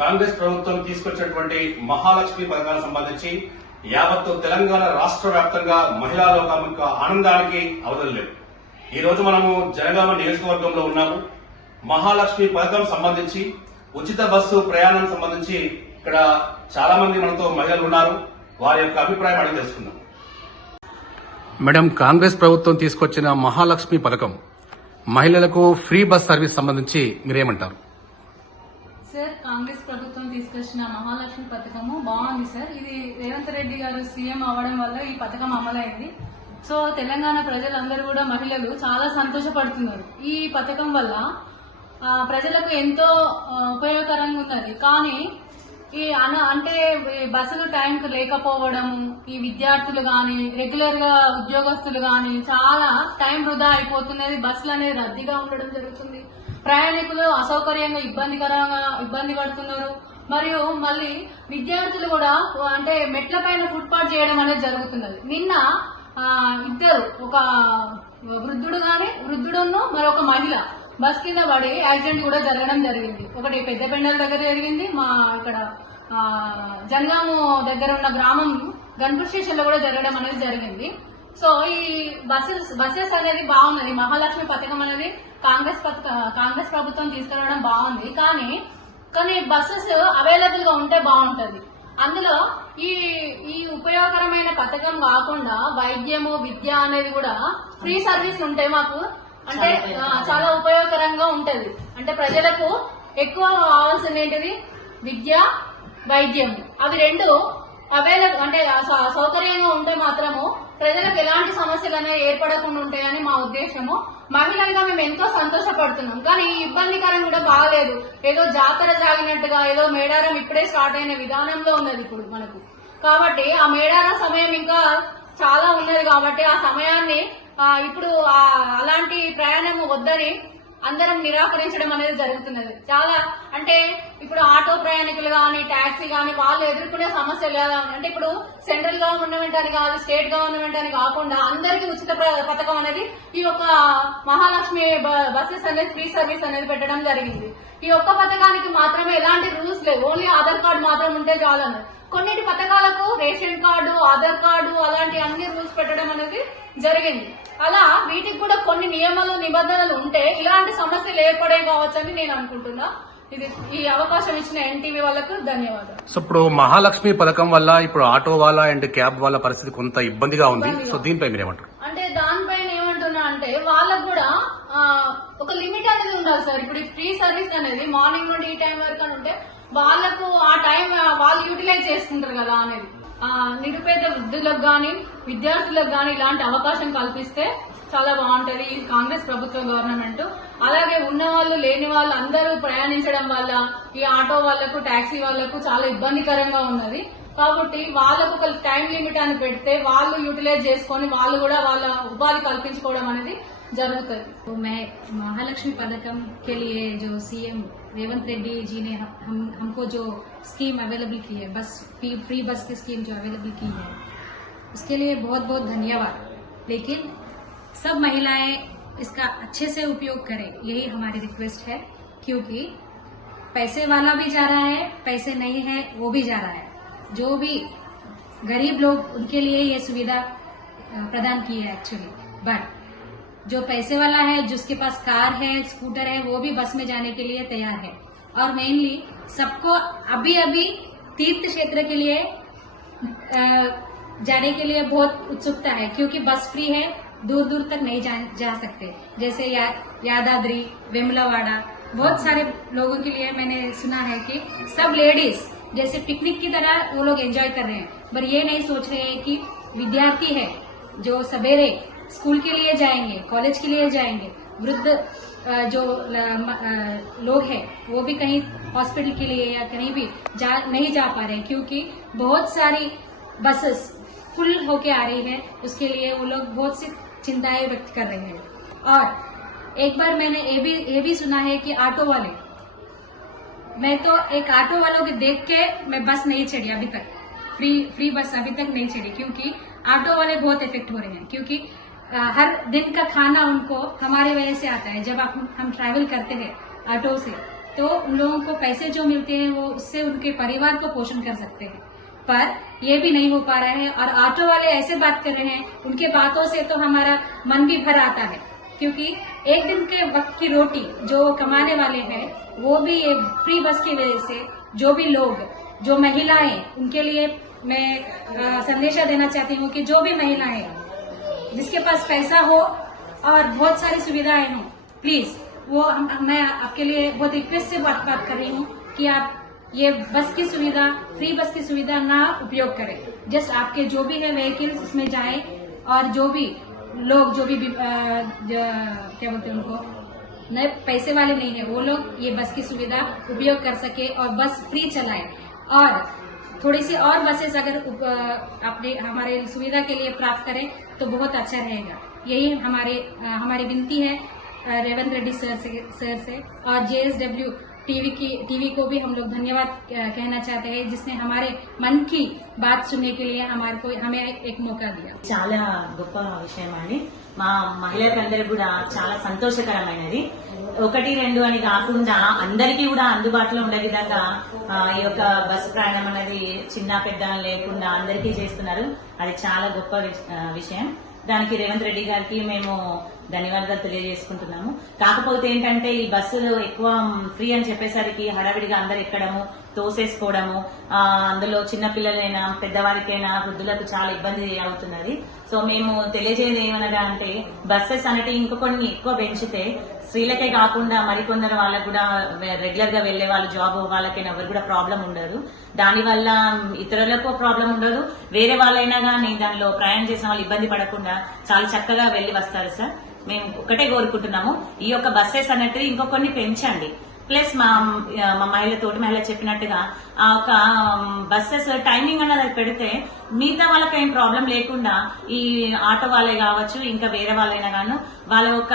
కాంగ్రెస్ ప్రభుత్వం తీసుకొచ్చినటువంటి మహాలక్ష్మి పథకానికి సంబంధించి యావత్తు తెలంగాణ రాష్ట్ర వ్యాప్తంగా మహిళా లోకం యొక్క ఆనందానికి అవధులు లేవు. ఈ రోజు మనము జనగామ నియోజకవర్గంలో ఉన్నాము. మహాలక్ష్మి పథకం సంబంధించి ఉచిత బస్సు ప్రయాణం సంబంధించి ఇక్కడ చాలా మంది మనతో మహిళలు ఉన్నారు. వారి యొక్క అభిప్రాయం అడిగి తెలుసుకుందాం. మేడం, కాంగ్రెస్ ప్రభుత్వం తీసుకొచ్చిన మహాలక్ష్మి పథకం మహిళలకు ఫ్రీ బస్ సర్వీస్ సంబంధించి మీరేమంటారు? సార్, కాంగ్రెస్ ప్రభుత్వం తీసుకొచ్చిన మహాలక్ష్మి పథకము బాగుంది సార్. ఇది రేవంత్ రెడ్డి గారు సీఎం అవ్వడం వల్ల ఈ పథకం అమలైంది. సో తెలంగాణ ప్రజలందరూ కూడా మహిళలు చాలా సంతోషపడుతున్నారు. ఈ పథకం వల్ల ప్రజలకు ఎంతో ఉపయోగకరంగా ఉన్నది. కానీ అంటే బస్సులు టైంకు లేకపోవడము, ఈ విద్యార్థులు గాని రెగ్యులర్ గా ఉద్యోగస్తులు గాని చాలా టైం వృధా అయిపోతున్నది. బస్సులు అనేది రద్దీగా ఉండడం జరుగుతుంది. ప్రయాణికులు అసౌకర్యంగా ఇబ్బంది పడుతున్నారు. మరియు మళ్ళీ విద్యార్థులు కూడా అంటే మెట్ల పైన ఫుట్పాత్ చేయడం అనేది జరుగుతున్నది. నిన్న ఇద్దరు, ఒక వృద్ధుడును మరొక మహిళ బస్ కింద పడి యాక్సిడెంట్ కూడా జరగడం జరిగింది. ఒకటి పెద్దపెండల దగ్గర జరిగింది, మా ఇక్కడ జనగాము దగ్గర ఉన్న గ్రామం గన్పూర్ స్టేషన్ లో కూడా జరగడం అనేది జరిగింది. సో ఈ బస్సెస్ అనేది బాగున్నది. మహాలక్ష్మి పథకం అనేది కాంగ్రెస్ ప్రభుత్వం తీసుకురావడం బాగుంది. కానీ బస్సెస్ అవైలబుల్ గా ఉంటే బాగుంటది. అందులో ఈ ఉపయోగకరమైన పథకం కాకుండా వైద్యము, విద్య అనేది కూడా ఫ్రీ సర్వీస్ ఉంటే మాకు అంటే చాలా ఉపయోగకరంగా ఉంటది. అంటే ప్రజలకు ఎక్కువ కావాల్సింది ఏంటిది? విద్య, వైద్యం. అవి రెండు అవైలబుల్ అంటే సౌకర్యంగా ఉంటే మాత్రము ప్రజలకు ఎలాంటి సమస్యలు అనేవి ఏర్పడకుండా ఉంటాయని మా ఉద్దేశము. మహిళలుగా మేము ఎంతో సంతోషపడుతున్నాం. కానీ ఈ ఇబ్బందికరం కూడా బాగలేదు. ఏదో జాతర సాగినట్టుగా, ఏదో మేడారం ఇప్పుడే స్టార్ట్ అయిన విధానంలో ఉన్నది ఇప్పుడు మనకు. కాబట్టి ఆ మేడారం సమయం ఇంకా చాలా ఉన్నది. కాబట్టి ఆ సమయాన్ని ఇప్పుడు అలాంటి ప్రయాణం వద్దని అందరం నిరాకరించడం అనేది జరుగుతున్నది. చాలా అంటే ఇప్పుడు ఆటో ప్రయాణికులు గాని, టాక్సీ గాని వాళ్ళు ఎదుర్కొనే సమస్యలు ఎలా అంటే ఇప్పుడు సెంట్రల్ గవర్నమెంట్ అని కాదు, స్టేట్ గవర్నమెంట్ అని కాకుండా అందరికీ ఉచిత పథకం అనేది ఈ యొక్క మహాలక్ష్మి బస్సెస్ అనేది ఫ్రీ సర్వీస్ అనేది పెట్టడం జరిగింది. ఈ ఒక్క పథకానికి మాత్రమే ఎలాంటి రూల్స్ లేవు. ఓన్లీ ఆధార్ కార్డు మాత్రం ఉంటే చాలన్నారు. కొన్నిటి పథకాలకు రేషన్ కార్డు, ఆధార్ కార్డు అలాంటి అన్ని రూల్స్ పెట్టడం అనేది జరిగింది. అలా వీటికి కూడా కొన్ని నియమాలు, నిబంధనలు ఉంటే ఇలాంటి సమస్యలు ఏర్పడే కావచ్చని నేను అనుకుంటున్నా. ఈ అవకాశం ఇచ్చిన ఎన్టీవీ వాళ్ళకు ధన్యవాదాలు. సో ఇప్పుడు మహాలక్ష్మి పథకం వల్ల ఇప్పుడు ఆటో వాళ్ళ అండ్ క్యాబ్ వాళ్ళ పరిస్థితి కొంత ఇబ్బందిగా ఉంది. సో దీనిపై మీరేమంటారు? అంటే దానిపైన ఏమంటున్నా అంటే వాళ్ళకు కూడా ఒక లిమిట్ అనేది ఉండాలి సార్. ఇప్పుడు ఈ ఫ్రీ సర్వీస్ అనేది మార్నింగ్ నుండి ఈ టైం వరకు అని ఉంటే వాళ్ళకు ఆ టైం వాళ్ళు యూటిలైజ్ చేసుకుంటారు కదా అనేది. నిరుపేద వృద్ధులకు గాని, విద్యార్థులకు గాని ఇలాంటి అవకాశం కల్పిస్తే చాలా బాగుంటది ఈ కాంగ్రెస్ ప్రభుత్వ గవర్నమెంట్. అలాగే ఉన్న వాళ్ళు, లేని వాళ్ళు అందరూ ప్రయాణించడం వల్ల ఈ ఆటో వాళ్లకు, టాక్సీ వాళ్లకు చాలా ఇబ్బందికరంగా ఉన్నది. కాబట్టి వాళ్ళకు ఒక టైం లిమిట్ అని పెడితే వాళ్ళు యూటిలైజ్ చేసుకుని వాళ్ళు కూడా వాళ్ళ ఉపాధి కల్పించుకోవడం అనేది జరుగుతుంది. मैं महालक्ष्मी पदकम के लिए जो सीएम रेवंत रेड्डी जी ने हमको जो स्कीम अवेलेबल की है, बस फ्री बस की स्कीम जो अवेलेबल की है, उसके लिए बहुत बहुत धन्यवाद. लेकिन सब महिलाएं इसका अच्छे से उपयोग करें, यही हमारी रिक्वेस्ट है. क्योंकि पैसे वाला भी जा रहा है, पैसे नहीं है वो भी जा रहा है. जो भी गरीब लोग, उनके लिए ये सुविधा प्रदान की है एक्चुअली. बट जो पैसे वाला है, जिसके पास कार है, स्कूटर है, वो भी बस में जाने के लिए तैयार है. और मेनली सबको अभी तीर्थ क्षेत्र के लिए जाने के लिए बहुत उत्सुकता है. क्योंकि बस फ्री है, दूर दूर तक नहीं जा सकते. जैसे यादाद्री, वेमुलावाड़ा, बहुत सारे लोगों के लिए मैंने सुना है कि सब लेडीज जैसे पिकनिक की तरह वो लोग एंजॉय कर रहे हैं. पर ये नहीं सोच रहे हैं कि विद्यार्थी है जो सवेरे स्कूल के लिए जाएंगे, कॉलेज के लिए जाएंगे, वृद्ध जो लोग हैं वो भी कहीं हॉस्पिटल के लिए या कहीं भी नहीं जा पा रहे हैं. क्योंकि बहुत सारी बसेस फुल होके आ रही है. उसके लिए वो लोग बहुत सी चिंताएं व्यक्त कर रहे हैं. और एक बार मैंने ये भी सुना है कि ऑटो वाले, मैं तो एक ऑटो वालों के देख के मैं बस नहीं चढ़ी अभी तक, फ्री बस अभी तक नहीं चढ़ी. क्योंकि ऑटो वाले बहुत इफेक्ट हो रहे हैं. क्योंकि हर दिन का खाना उनको हमारी वजह से आता है. जब हम ट्रैवल करते हैं ऑटो से तो उन लोगों को पैसे जो मिलते हैं वो उससे उनके परिवार को पोषण कर सकते हैं, पर ये भी नहीं हो पा रहा है। और ऑटो वाले ऐसे बात कर रहे हैं, उनके बातों से तो हमारा मन भी भर आता है, क्योंकि एक दिन के वक्त की रोटी जो कमाने वाले हैं वो भी ये फ्री बस की वजह से जो भी लोग, जो महिलाएं, उनके लिए मैं संदेशा देना चाहती हूँ कि जो भी महिलाएं जिसके पास पैसा हो और बहुत सारी सुविधाएं हो, प्लीज वो मैं आपके लिए बहुत रिक्वेस्ट से बात कर रही हूँ कि आप ये बस की सुविधा, फ्री बस की सुविधा ना उपयोग करें। जस्ट आपके जो भी है व्हीकल्स उसमें जाएं और जो भी लोग जो भी क्या बोलते हैं उनको, नए पैसे वाले नहीं है, वो लोग ये बस की सुविधा उपयोग कर सके और बस फ्री चलाएं। और थोड़ी सी और बसेस अगर अपने हमारे सुविधा के लिए प्राप्त करें तो बहुत अच्छा रहेगा। यही हमारी विनती है रेवंत रेड्डी सर से। और JSW टीवी को भी हम लोग धन्यवाद कहना चाहते हैं, जिसने हमारे मन की बात सुनने के लिए हमें एक मौका दिया। చాలా గొప్ప విషయం అండి, మా మహిళలందరికీ కూడా చాలా సంతోషకరమైనది। ఒకటి రెండు అని కాకుండా అందరికీ కూడా అందుబాటులో ఉండే విధంగా ఈ యొక్క బస్సు ప్రయాణం అనేది చిన్న పెద్ద లేకుండా అందరికీ చేస్తున్నారు, అది చాలా గొప్ప విషయం। దానికి రేవంత్ రెడ్డి గారికి మేము ధన్యవాదాలు తెలియజేసుకుంటున్నాము। కాకపోతే ఏంటంటే ఈ బస్సులు ఎక్కువ ఫ్రీ అని చెప్పేసరికి హడావిడిగా అందరు ఎక్కడము, తోసేసుకోవడము, అందులో చిన్న పిల్లలైనా పెద్దవారికైనా వృద్ధులకు చాలా ఇబ్బంది అవుతున్నది। సో మేము తెలియజేయడం ఏమనగా అంటే బస్సెస్ అనేవి ఇంకొన్ని ఎక్కువ పెంచితే స్త్రీలకే కాకుండా మరికొందరు వాళ్ళకు కూడా రెగ్యులర్ గా వెళ్లే వాళ్ళు, జాబ్ వాళ్ళకైనా ఎవరు కూడా ప్రాబ్లం ఉండదు, దానివల్ల ఇతరులకు ప్రాబ్లం ఉండదు, వేరే వాళ్ళైనా కానీ దానిలో ప్రయాణం చేసిన వాళ్ళు ఇబ్బంది పడకుండా చాలా చక్కగా వెళ్లి వస్తారు సార్। మేము ఒకటే కోరుకుంటున్నాము, ఈ యొక్క బస్సెస్ అన్నట్టు ఇంకొన్ని పెంచండి। ప్లస్ మా తోటి మహిళ చెప్పినట్టుగా ఆ ఒక బస్సెస్ టైమింగ్ అన్నది పెడితే మిగతా వాళ్ళకి ఏం ప్రాబ్లం లేకుండా ఈ ఆటో వాళ్ళే కావచ్చు ఇంకా వేరే వాళ్ళైనా గాను వాళ్ళ యొక్క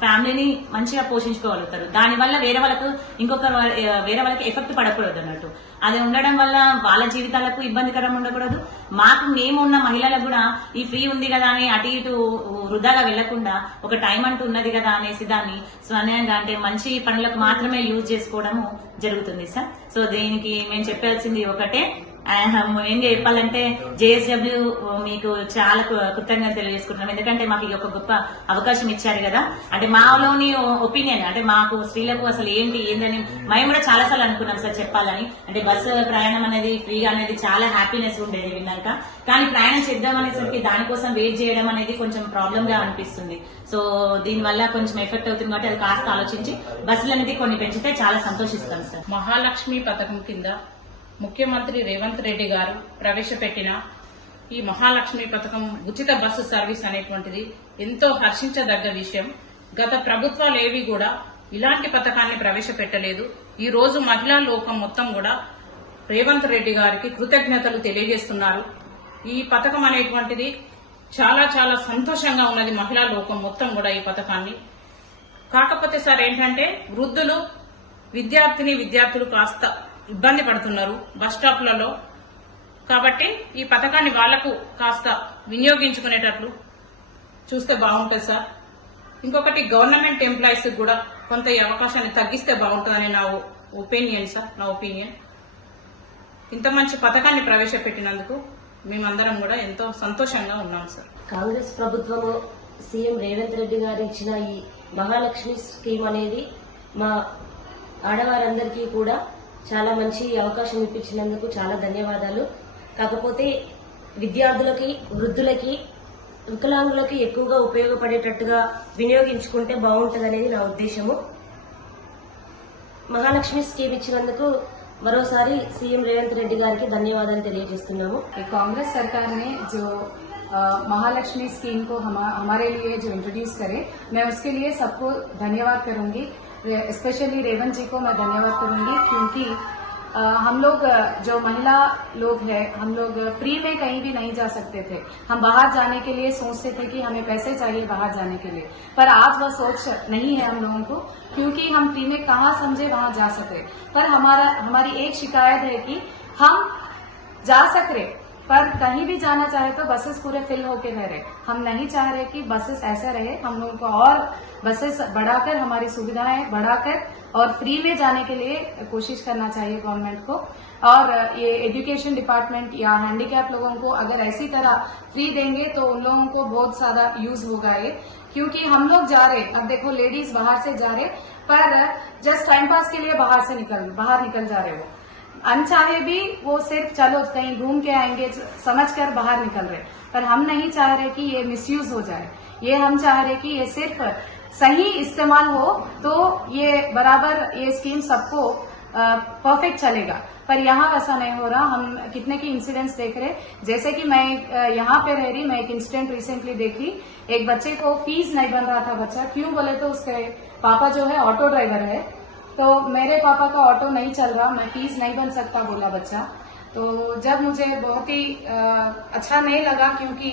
ఫ్యామిలీని మంచిగా పోషించుకోగలుగుతారు। దానివల్ల వేరే వాళ్ళకి ఎఫెక్ట్ పడకూడదు అన్నట్టు, అది ఉండడం వల్ల వాళ్ళ జీవితాలకు ఇబ్బందికరం ఉండకూడదు, మేము ఉన్న మహిళలకు కూడా ఈ ఫ్రీ ఉంది కదా అని అటు ఇటు వృధాగా వెళ్లకుండా ఒక టైం అంటూ ఉన్నది కదా అనేసి దాన్ని స్వయంగా అంటే మంచి పనులకు మాత్రమే యూజ్ చేసుకోవడము జరుగుతుంది సార్। సో దీనికి మేము చెప్పాల్సింది ఒకటే, ఏం చెప్పాలంటే JSW మీకు చాలా కృతజ్ఞతలు తెలియజేసుకుంటున్నాం, ఎందుకంటే మాకు ఈ ఒక గొప్ప అవకాశం ఇచ్చారు కదా। అంటే మాలోని ఒపీనియన్ అంటే మాకు స్త్రీలకు అసలు ఏందని మేము కూడా చాలా సార్లు అనుకున్నాం సార్ చెప్పాలని, అంటే బస్సు ప్రయాణం అనేది ఫ్రీగా అనేది చాలా హ్యాపీనెస్ ఉండేది విన్నాక, కానీ ప్రయాణం చేద్దాం అనేసరికి దానికోసం వెయిట్ చేయడం అనేది కొంచెం ప్రాబ్లం గా అనిపిస్తుంది। సో దీనివల్ల కొంచెం ఎఫెక్ట్ అవుతుంది కాబట్టి అది కాస్త ఆలోచించి బస్సులు అనేది కొన్ని పెంచితే చాలా సంతోషిస్తాం సార్। మహాలక్ష్మి పథకం కింద ముఖ్యమంత్రి రేవంత్ రెడ్డి గారు ప్రవేశపెట్టిన ఈ మహాలక్ష్మి పథకం ఉచిత బస్సు సర్వీస్ అనేటువంటిది ఎంతో హర్షించదగ్గ విషయం। గత ప్రభుత్వాలు ఏవి కూడా ఇలాంటి పథకాన్ని ప్రవేశపెట్టలేదు। ఈ రోజు మహిళా లోకం మొత్తం కూడా రేవంత్ రెడ్డి గారికి కృతజ్ఞతలు తెలియజేస్తున్నారు। ఈ పథకం అనేటువంటిది చాలా చాలా సంతోషంగా ఉన్నది మహిళా లోకం మొత్తం కూడా ఈ పథకాన్ని। కాకపోతే సార్ ఏంటంటే వృద్ధులు విద్యార్థులు కాస్త ఇబ్బంది పడుతున్నారు బస్ స్టాప్లలో, కాబట్టి ఈ పథకాన్ని వాళ్లకు కాస్త వినియోగించుకునేటట్లు చూస్తే బాగుంటుంది సార్। ఇంకొకటి గవర్నమెంట్ ఎంప్లాయీస్ కూడా కొంత ఈ అవకాశాన్ని తగ్గిస్తే బాగుంటుందని నా ఒపీనియన్ సార్, నా ఒపీనియన్। ఇంత మంచి పథకాన్ని ప్రవేశపెట్టినందుకు మేమందరం కూడా ఎంతో సంతోషంగా ఉన్నాం సార్। కాంగ్రెస్ ప్రభుత్వము సీఎం రేవంత్ రెడ్డి గారు ఇచ్చిన ఈ మహాలక్ష్మి స్కీమ్ అనేది మా ఆడవారందరికీ కూడా చాలా మంచి అవకాశం ఇప్పించినందుకు చాలా ధన్యవాదాలు। కాకపోతే విద్యార్థులకి, వృద్ధులకి, వికలాంగులకి ఎక్కువగా ఉపయోగపడేటట్టుగా వినియోగించుకుంటే బాగుంటుందనేది నా ఉద్దేశము। మహాలక్ష్మి స్కీమ్ ఇచ్చినందుకు మరోసారి సీఎం రేవంత్ రెడ్డి గారికి ధన్యవాదాలు తెలియజేస్తున్నాము। कांग्रेस सरकार ने जो महालक्ष्मी स्कीम को हमारे लिए जो इंट्रोड्यूस करे, मैं उसके लिए सबको धन्यवाद करूंगी, स्पेशली रेवंत जी को मैं धन्यवाद करूंगी, क्योंकि हम लोग जो महिला लोग हैं, हम लोग फ्री में कहीं भी नहीं जा सकते थे। हम बाहर जाने के लिए सोचते थे कि हमें पैसे चाहिए बाहर जाने के लिए, पर आज वह सोच नहीं है हम लोगों को, क्योंकि हम फ्री में कहाँ समझे वहां जा सके। पर हमारी एक शिकायत है कि हम जा सक रहे पर कहीं भी जाना चाहे तो बसेस पूरे फिल होके रह रहे। हम नहीं चाह रहे कि बसेस ऐसे रहे, हम लोगों को और बसेस बढ़ाकर, हमारी सुविधाएं बढ़ाकर और फ्री में जाने के लिए कोशिश करना चाहिए गवर्नमेंट को। और ये एजुकेशन डिपार्टमेंट या हैंडीकैप लोगों को अगर ऐसी तरह फ्री देंगे तो उन लोगों को बहुत ज्यादा यूज होगा ये, क्योंकि हम लोग जा रहे, अब देखो लेडीज बाहर से जा रहे, पर जस्ट टाइम पास के लिए बाहर निकल जा रहे, वो अनचाहे भी वो सिर्फ चलो कहीं घूम के आएंगे समझकर बाहर निकल रहे, पर हम नहीं चाह रहे कि ये मिसयूज हो जाए। ये हम चाह रहे कि ये सिर्फ सही इस्तेमाल हो तो ये बराबर ये स्कीम सबको परफेक्ट चलेगा। पर यहाँ वैसा नहीं हो रहा। हम कितने की इंसिडेंट्स देख रहे, जैसे कि मैं यहाँ पे रह रही, मैं एक इंसिडेंट रिसेंटली देखी। एक बच्चे को फीस नहीं बन रहा था बच्चा, क्यों बोले तो उसके पापा जो है ऑटो ड्राइवर है, तो मेरे पापा का ऑटो नहीं चल रहा, मैं फीस नहीं बन सकता बोला बच्चा। तो जब मुझे बहुत ही अच्छा नहीं लगा, क्योंकि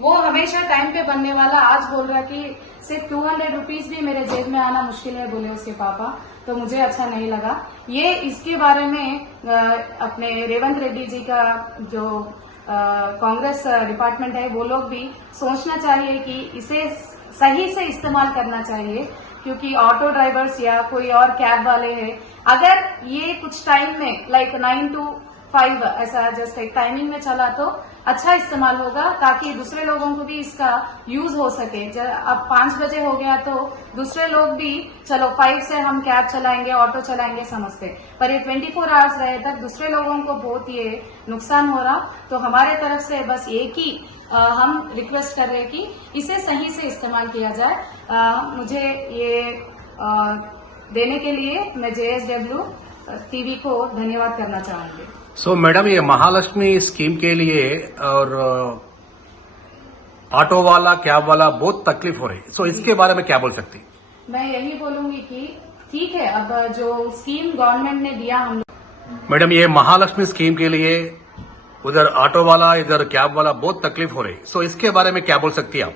वो हमेशा टाइम पे बनने वाला आज बोल रहा कि सिर्फ 200 रुपीज भी मेरे जेब में आना मुश्किल है बोले उसके पापा, तो मुझे अच्छा नहीं लगा। ये इसके बारे में अपने रेवंत रेड्डी जी का जो कांग्रेस डिपार्टमेंट है वो लोग भी सोचना चाहिए कि इसे सही से इस्तेमाल करना चाहिए, क्योंकि ऑटो ड्राइवर्स या कोई और कैब वाले हैं, अगर ये कुछ टाइम में लाइक 9 to 5 ऐसा जस्ट एक टाइमिंग में चला तो अच्छा इस्तेमाल होगा, ताकि दूसरे लोगों को भी इसका यूज हो सके। अब 5 बजे हो गया तो दूसरे लोग भी चलो 5 से हम कैब चलाएंगे ऑटो चलाएंगे समझते, पर ये 24 आवर्स रहे तक दूसरे लोगों को बहुत ये नुकसान हो रहा। तो हमारे तरफ से बस एक ही हम रिक्वेस्ट कर रहे हैं कि इसे सही से इस्तेमाल किया जाए। मुझे ये देने के लिए मैं JSW टीवी को धन्यवाद करना चाहूंगी। सो मैडम, ये महालक्ष्मी स्कीम के लिए और ऑटो वाला कैब वाला बहुत तकलीफ हो रही, सो इसके बारे में क्या बोल सकती? मैं यही बोलूंगी कि ठीक है, अब जो स्कीम गवर्नमेंट ने दिया हम मैडम, ये महालक्ष्मी स्कीम के लिए उधर ऑटो वाला इधर कैब वाला बहुत तकलीफ हो रही, सो इसके बारे में क्या बोल सकती है आप?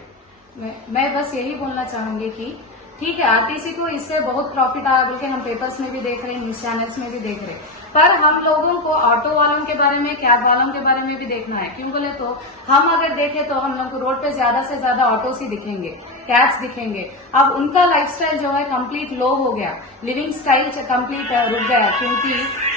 मैं बस यही बोलना चाहूंगी कि ठीक है, आरटीसी को इससे बहुत प्रॉफिट आया बोल के हम पेपर्स में भी देख रहे, न्यूज चैनल्स में भी देख रहे, पर हम लोगों को ऑटो वालों के बारे में कैब वालों के बारे में भी देखना है। क्यों बोले तो हम अगर देखें तो हम लोग को रोड पे ज्यादा से ज्यादा ऑटोस ही दिखेंगे, कैब्स दिखेंगे। अब उनका लाइफस्टाइल जो है कंप्लीट लो हो गया, लिविंग स्टाइल कंप्लीट रुक गया, क्योंकि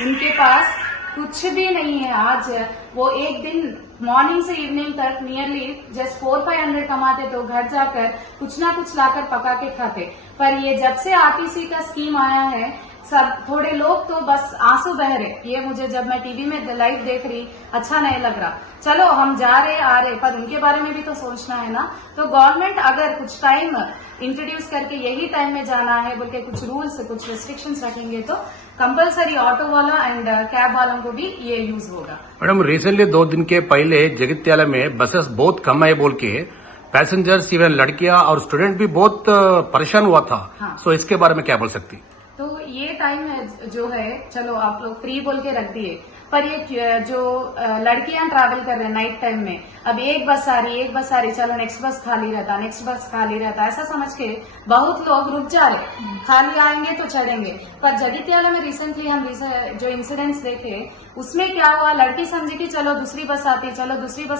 उनके पास कुछ भी नहीं है। आज वो एक दिन मॉर्निंग से इवनिंग तक नियरली जस्ट 400-500 कमाते, तो घर जाकर कुछ ना कुछ लाकर पका के खाते। पर ये जब से आरटीसी का स्कीम आया है, सब थोड़े लोग तो बस आंसू बह रहे। ये मुझे जब मैं टीवी में लाइव देख रही अच्छा नहीं लग रहा। चलो हम जा रहे आ रहे, पर उनके बारे में भी तो सोचना है ना। तो गवर्नमेंट अगर कुछ टाइम इंट्रोड्यूस करके यही टाइम में जाना है बोल के कुछ रूल्स कुछ रेस्ट्रिक्शंस रखेंगे तो कंपलसरी ऑटो वाला एंड कैब वालों को भी ये यूज होगा। मैडम, रिसेंटली 2 दिन के पहले जगित्याला में बसेस बहुत कम है बोल के पैसेंजर्स इवन लड़कियां और स्टूडेंट भी बहुत परेशान हुआ था। हाँ। सो इसके बारे में क्या बोल सकती? तो ये टाइम जो है चलो आप लोग फ्री बोल के रख दिए, पर ये जो लड़कियां ट्रैवल कर रहे हैं नाइट टाइम में, अब एक बस आ रही चलो नेक्स्ट बस खाली रहता ऐसा समझ के बहुत लोग रुक जा रहे, खाली आएंगे तो चढ़ेंगे। पर जगित्याला में रिसेंटली हम जो इंसिडेंट्स देखे उसमें क्या हुआ, लड़की समझी कि चलो दूसरी बस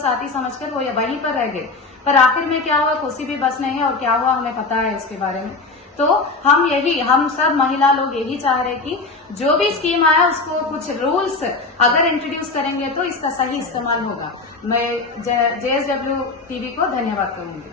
आती समझकर वो वहीं पर रह गए, पर आखिर में क्या हुआ, कोई भी बस नहीं है और क्या हुआ हमें पता है इसके बारे में। तो हम सब महिला लोग यही चाह रहे कि जो भी स्कीम आया उसको कुछ रूल्स अगर इंट्रोड्यूस करेंगे तो इसका सही इस्तेमाल होगा। मैं JSW टीवी को धन्यवाद करूंगी।